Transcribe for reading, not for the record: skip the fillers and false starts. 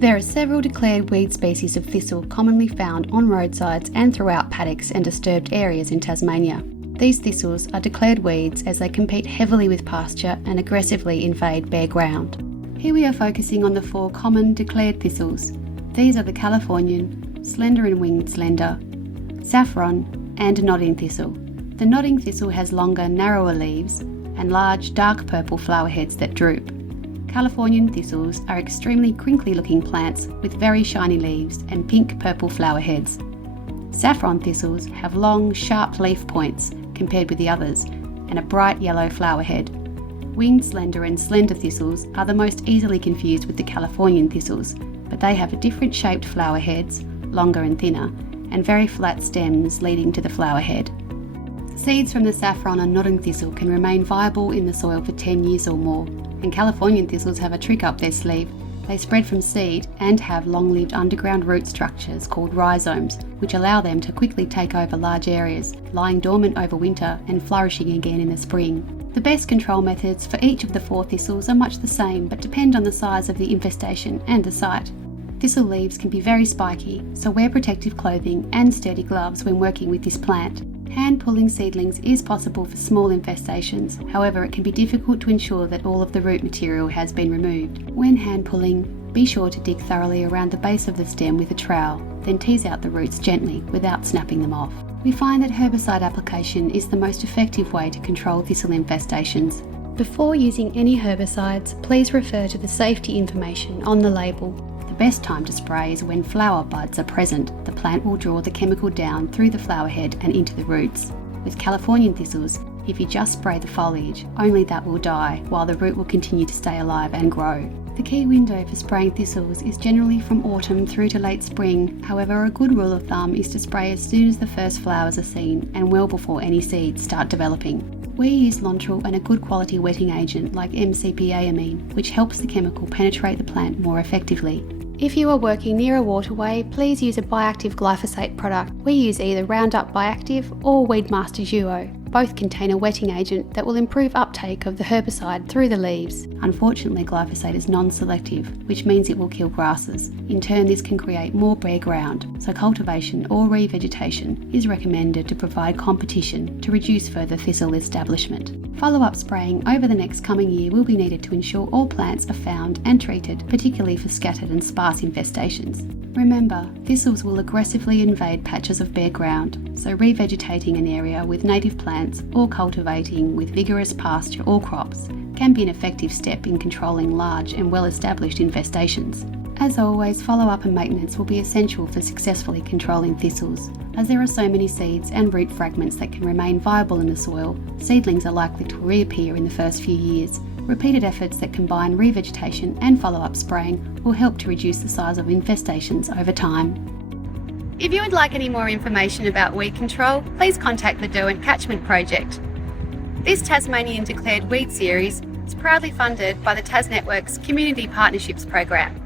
There are several declared weed species of thistle commonly found on roadsides and throughout paddocks and disturbed areas in Tasmania. These thistles are declared weeds as they compete heavily with pasture and aggressively invade bare ground. Here we are focusing on the 4 common declared thistles. These are the Californian, slender and winged slender, saffron, and nodding thistle. The nodding thistle has longer, narrower leaves and large, dark purple flower heads that droop. Californian thistles are extremely crinkly looking plants with very shiny leaves and pink purple flower heads. Saffron thistles have long, sharp leaf points compared with the others and a bright yellow flower head. Winged slender and slender thistles are the most easily confused with the Californian thistles, but they have different shaped flower heads, longer and thinner, and very flat stems leading to the flower head. Seeds from the saffron and nodding thistle can remain viable in the soil for 10 years or more, and Californian thistles have a trick up their sleeve. They spread from seed and have long-lived underground root structures called rhizomes, which allow them to quickly take over large areas, lying dormant over winter and flourishing again in the spring. The best control methods for each of the 4 thistles are much the same, but depend on the size of the infestation and the site. Thistle leaves can be very spiky, so wear protective clothing and sturdy gloves when working with this plant. Hand pulling seedlings is possible for small infestations, however it can be difficult to ensure that all of the root material has been removed. When hand pulling, be sure to dig thoroughly around the base of the stem with a trowel, then tease out the roots gently without snapping them off. We find that herbicide application is the most effective way to control thistle infestations. Before using any herbicides, please refer to the safety information on the label. The best time to spray is when flower buds are present. The plant will draw the chemical down through the flower head and into the roots. With Californian thistles, if you just spray the foliage, only that will die, while the root will continue to stay alive and grow. The key window for spraying thistles is generally from autumn through to late spring. However, a good rule of thumb is to spray as soon as the first flowers are seen and well before any seeds start developing. We use Lontrel and a good quality wetting agent like MCPA-amine, which helps the chemical penetrate the plant more effectively. If you are working near a waterway, please use a bioactive glyphosate product. We use either Roundup Bioactive or Weedmaster Duo. Both contain a wetting agent that will improve uptake of the herbicide through the leaves. Unfortunately, glyphosate is non-selective, which means it will kill grasses. In turn, this can create more bare ground, so cultivation or revegetation is recommended to provide competition to reduce further thistle establishment. Follow-up spraying over the next coming year will be needed to ensure all plants are found and treated, particularly for scattered and sparse infestations. Remember, thistles will aggressively invade patches of bare ground, so revegetating an area with native plants or cultivating with vigorous pasture or crops can be an effective step in controlling large and well-established infestations. As always, follow-up and maintenance will be essential for successfully controlling thistles. As there are so many seeds and root fragments that can remain viable in the soil, seedlings are likely to reappear in the first few years. Repeated efforts that combine revegetation and follow-up spraying will help to reduce the size of infestations over time. If you would like any more information about weed control, please contact the Derwent Catchment Project. This Tasmanian Declared Weed series is proudly funded by the Tas Network's Community Partnerships Program.